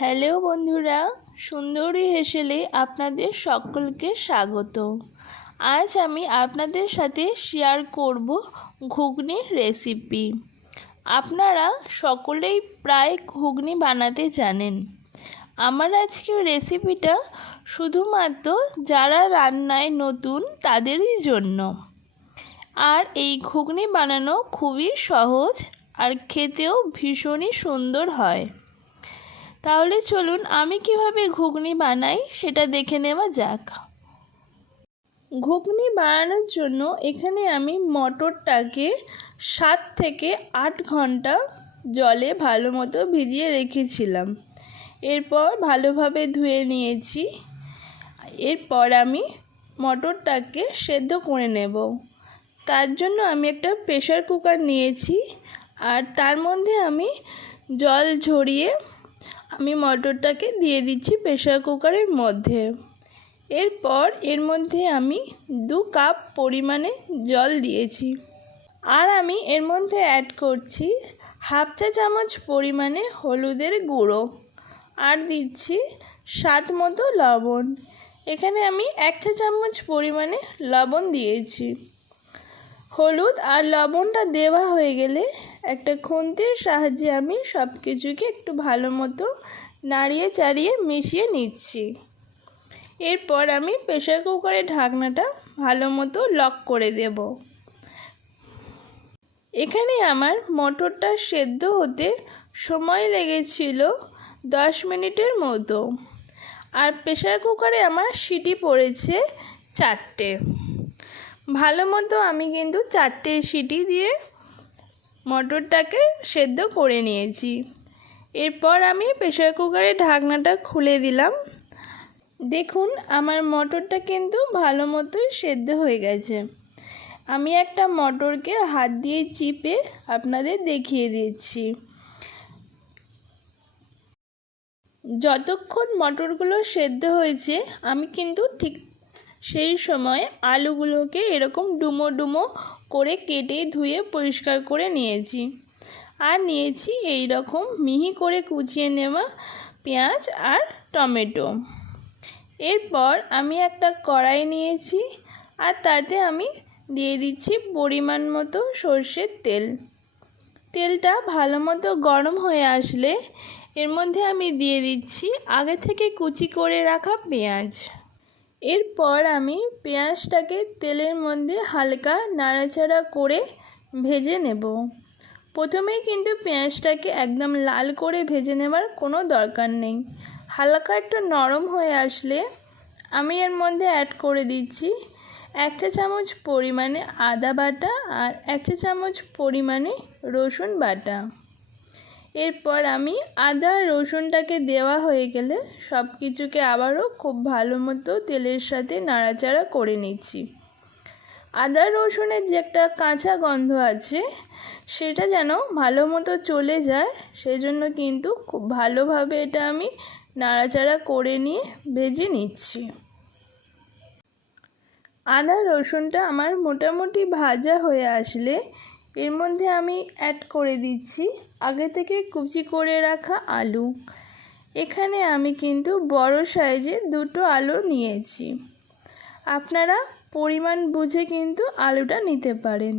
Hello বন্ধুরা, সুন্দরী হেসেলে আপনাদের সকলকে স্বাগত। আজ আমি আপনাদের সাথে শেয়ার করব ঘুগনির রেসিপি আপনারা সকলেই প্রায় ঘুগনি বানাতে জানেন। আমার আজকের রেসিপিটা শুধুমাত্র যারা রান্নায় নতুন তাদেরই জন্য। আর এই ঘুগনি বানানো খুবই সহজ আর খেতেও ভীষণই সুন্দর হয়। তাহলে চলুন আমি কীভাবে ঘুগনি বানাই সেটা দেখে নেওয়া যাক। ঘুগনি বানানোর জন্য এখানে আমি মটরটাকে সাত থেকে আট ঘণ্টা জলে ভালো মতো ভিজিয়ে রেখেছিলাম। এরপর ভালোভাবে ধুয়ে নিয়েছি। এরপর আমি মটরটাকে সেদ্ধ করে নেব। তার জন্য আমি একটা প্রেশার কুকার নিয়েছি আর তার মধ্যে আমি জল ঝরিয়ে আমি মটরটাকে দিয়ে দিচ্ছি প্রেশার কুকারের মধ্যে। এরপর এর মধ্যে আমি দু কাপ পরিমাণে জল দিয়েছি। আর আমি এর মধ্যে অ্যাড করছি হাফ চা চামচ পরিমাণে হলুদের গুঁড়ো। আর দিচ্ছি স্বাদ মতো লবণ। এখানে আমি এক চা চামচ পরিমাণে লবণ দিয়েছি। হলুদ আর লবণটা দেওয়া হয়ে গেলে একটা খুন্তির সাহায্যে আমি সব কিছুকে একটু ভালো মতো নাড়িয়ে চাড়িয়ে মিশিয়ে নিচ্ছি। এরপর আমি প্রেশার কুকারের ঢাকনাটা ভালো মতো লক করে দেব। এখানে আমার মটরটা সেদ্ধ হতে সময় লেগেছিল দশ মিনিটের মতো। আর প্রেশার কুকারে আমার সিটি পড়েছে চারটে। ভালো মতো আমি কিন্তু চারটে সিটি দিয়ে মটরটাকে সেদ্ধ করে নিয়েছি। এরপর আমি প্রেশার কুকারের ঢাকনাটা খুলে দিলাম। দেখুন, আমার মটরটা কিন্তু ভালো মতোই সেদ্ধ হয়ে গেছে। আমি একটা মটরকে হাত দিয়ে চিপে আপনাদের দেখিয়ে দিচ্ছি। যতক্ষণ মটরগুলো সেদ্ধ হয়েছে, আমি কিন্তু ঠিক সেই সময় আলুগুলোকে এরকম ডুমো ডুমো করে কেটে ধুয়ে পরিষ্কার করে নিয়েছি। আর নিয়েছি এই রকম মিহি করে কুচিয়ে নেওয়া পেঁয়াজ আর টমেটো। এরপর আমি একটা কড়াই নিয়েছি আর তাতে আমি দিয়ে দিচ্ছি পরিমাণ মতো সর্ষের তেল। তেলটা ভালো মতো গরম হয়ে আসলে এর মধ্যে আমি দিয়ে দিচ্ছি আগে থেকে কুচি করে রাখা পেঁয়াজ। এরপর আমি পেঁয়াজটাকে তেলের মধ্যে হালকা নাড়াচাড়া করে ভেজে নেব। প্রথমেই কিন্তু পেঁয়াজটাকে একদম লাল করে ভেজে নেবার কোনো দরকার নেই। হালকা একটু নরম হয়ে আসলে আমি এর মধ্যে অ্যাড করে দিচ্ছি এক চা চামচ পরিমাণে আদা বাটা আর এক চা চামচ পরিমাণে রসুন বাটা। এরপর আমি আদা, রসুনটাকে দেওয়া হয়ে গেলে সব কিছুকে আবারও খুব ভালো মতো তেলের সাথে নাড়াচাড়া করে নিচ্ছি। আদা, রসুনের যে একটা কাঁচা গন্ধ আছে, সেটা যেন ভালো মতো চলে যায়, সেজন্য কিন্তু খুব ভালোভাবে এটা আমি নাড়াচাড়া করে নিয়ে ভেজে নিচ্ছি। আদা, রসুনটা আমার মোটামুটি ভাজা হয়ে আসলে এর মধ্যে আমি অ্যাড করে দিচ্ছি আগে থেকে কুচি করে রাখা আলু। এখানে আমি কিন্তু বড় সাইজে দুটো আলু নিয়েছি। আপনারা পরিমাণ বুঝে কিন্তু আলুটা নিতে পারেন।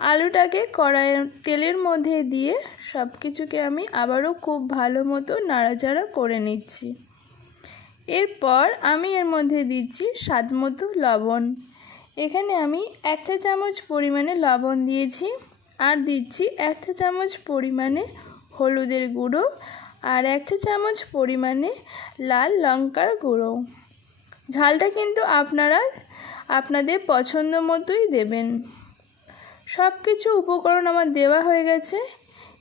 আলুটাকে কড়াইয়ের তেলের মধ্যে দিয়ে সব কিছুকে আমি আবারও খুব ভালো মতো নাড়াচাড়া করে নিচ্ছি। এরপর আমি এর মধ্যে দিচ্ছি স্বাদ মতো লবণ। এখানে আমি এক চা চামচ পরিমাণে লবণ দিয়েছি। আর দিচ্ছি এক চা চামচ পরিমাণে হলুদের গুঁড়ো আর এক চা চামচ পরিমাণে লাল লঙ্কার গুঁড়ো। ঝালটা কিন্তু আপনারা আপনাদের পছন্দ মতোই দেবেন। সব কিছু উপকরণ আমার দেওয়া হয়ে গেছে।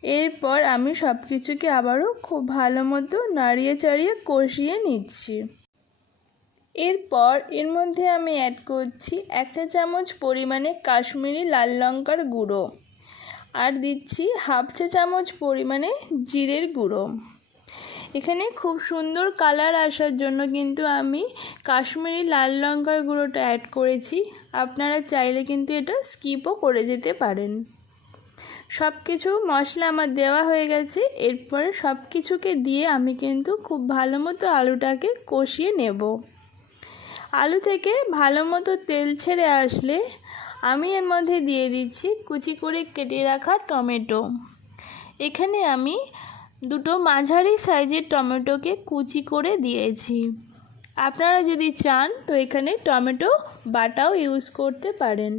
এরপর আমি সব কিছুকে আবারও খুব ভালো মতো নাড়িয়ে চাড়িয়ে কষিয়ে নিচ্ছি। এরপর এর মধ্যে আমি অ্যাড করছি এক চা চামচ পরিমাণে কাশ্মীরি লাল লঙ্কার গুঁড়ো। আর দিচ্ছি হাফ চা চামচ পরিমাণে জিরের গুঁড়ো। এখানে খুব সুন্দর কালার আসার জন্য কিন্তু আমি কাশ্মীরি লাল লঙ্কার গুঁড়োটা অ্যাড করেছি। আপনারা চাইলে কিন্তু এটা স্কিপও করে যেতে পারেন। সব কিছু মশলা আমার দেওয়া হয়ে গেছে। এরপরে সব কিছুকে দিয়ে আমি কিন্তু খুব ভালো মতো আলুটাকে কষিয়ে নেব। আলু থেকে ভালো মতো তেল ছেড়ে আসলে আমি এর মধ্যে দিয়ে দিচ্ছি কুচি করে কেটে রাখা টমেটো। এখানে আমি দুটো মাঝারি সাইজের টমেটোকে কুচি করে দিয়েছি। আপনারা যদি চান, তো এখানে টমেটো বাটাও ইউজ করতে পারেন।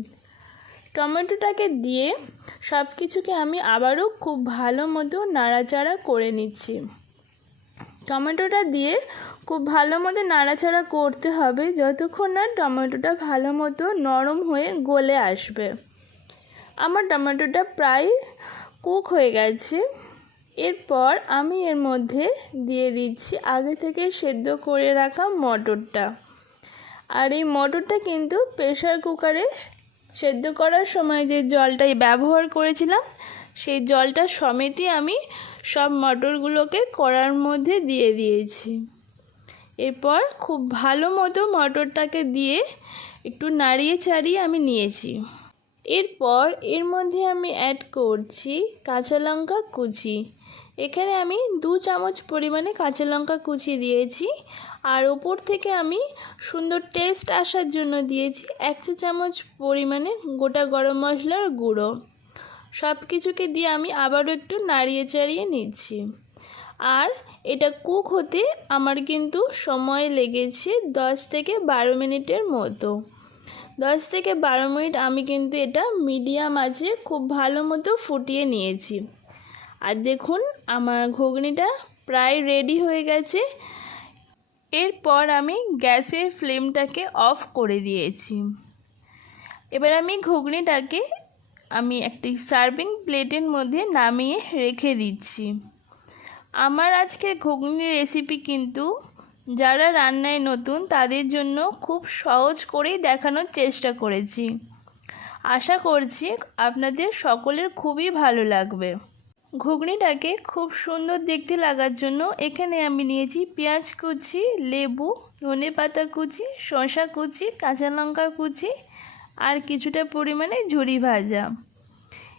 টমেটোটাকে দিয়ে সব কিছুকে আমি আবারও খুব ভালো মতো নাড়াচাড়া করে নিচ্ছি। টমেটোটা দিয়ে খুব ভালো মতো নাড়াচাড়া করতে হবে যতক্ষণ না টমেটোটা ভালো মতো নরম হয়ে গলে আসবে। আমার টমেটোটা প্রায় কুক হয়ে গেছে। এরপর আমি এর মধ্যে দিয়ে দিচ্ছি আগে থেকে সেদ্ধ করে রাখা মটরটা। আর এই মটরটা কিন্তু প্রেশার কুকারে সেদ্ধ করার সময় যে জলটাই ব্যবহার করেছিলাম সেই জলটা সমেতই আমি সব মটরগুলোকে কড়ার মধ্যে দিয়ে দিয়েছি। এরপর খুব ভালো মতো মটরটাকে দিয়ে একটু নাড়িয়ে চাড়িয়ে আমি নিয়েছি। এরপর এর মধ্যে আমি অ্যাড করছি কাঁচা লঙ্কা কুচি। এখানে আমি দু চামচ পরিমাণে কাঁচা লঙ্কা কুচি দিয়েছি আর ওপর থেকে আমি সুন্দর টেস্ট আসার জন্য দিয়েছি এক চা চামচ পরিমাণে গোটা গরম মশলার গুঁড়ো। সব কিছুকে দিয়ে আমি আবারও একটু নাড়িয়ে চাড়িয়ে নিচ্ছি। আর এটা কুক হতে আমার কিন্তু সময় লেগেছে দশ থেকে বারো মিনিটের মতো। দশ থেকে বারো মিনিট আমি কিন্তু এটা মিডিয়াম আছে খুব ভালো মতো ফুটিয়ে নিয়েছি। আর দেখুন, আমার ঘুগনিটা প্রায় রেডি হয়ে গেছে। এরপর আমি গ্যাসের ফ্লেমটাকে অফ করে দিয়েছি। এবার আমি ঘুগনিটাকে আমি একটি সার্ভিং প্লেটের মধ্যে নামিয়ে রেখে দিচ্ছি। আমার আজকের ঘুগনির রেসিপি কিন্তু যারা রান্নায় নতুন, তাদের জন্য খুব সহজ করেই দেখানোর চেষ্টা করেছি। আশা করছি আপনাদের সকলের খুবই ভালো লাগবে। ঘুগনিটাকে খুব সুন্দর দেখতে লাগার জন্য এখানে আমি নিয়েছি পেঁয়াজ কুচি, লেবু ধনে পাতা কুচি, শসা কুচি, কাঁচা লঙ্কা কুচি আর কিছুটা পরিমাণে ঝুরি ভাজা।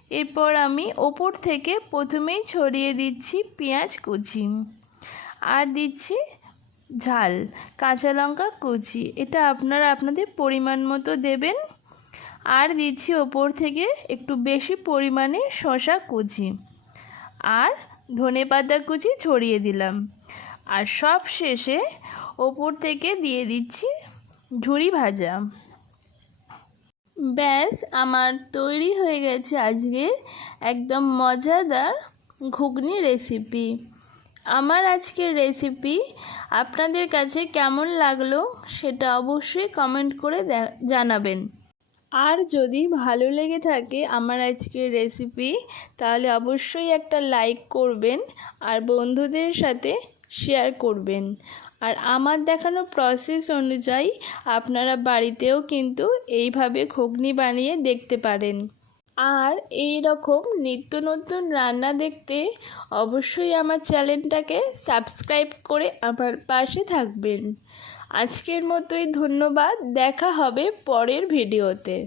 এরপর আমি ওপর থেকে প্রথমেই ছড়িয়ে দিচ্ছি পেঁয়াজ কুচি আর দিচ্ছি ঝাল, কাঁচা লঙ্কা কুচি। এটা আপনারা আপনাদের পরিমাণ মতো দেবেন। আর দিচ্ছি ওপর থেকে একটু বেশি পরিমাণে শশা কুচি আর ধনে পাতা কুচি ছড়িয়ে দিলাম। আর সব শেষে ওপর থেকে দিয়ে দিচ্ছি ঝুরি ভাজা। ব্যাস, আমার তৈরি হয়ে গেছে আজকের একদম মজাদার ঘুগনি রেসিপি আমার আজকের রেসিপি আপনাদের কাছে কেমন লাগল সেটা অবশ্যই কমেন্ট করে জানাবেন। আর যদি ভালো লেগে থাকে আমার আজকের রেসিপি তাহলে অবশ্যই একটা লাইক করবেন আর বন্ধুদের সাথে শেয়ার করবেন। আর আমার দেখানো প্রসেস অনুযায়ী আপনারা বাড়িতেও কিন্তু এইভাবে ঘুগনি বানিয়ে দেখতে পারেন। আর এই রকম নিত্য নতুন রান্না দেখতে অবশ্যই আমার চ্যানেলটাকে সাবস্ক্রাইব করে আমার পাশে থাকবেন। আজকের মতোই ধন্যবাদ, দেখা হবে পরের ভিডিওতে।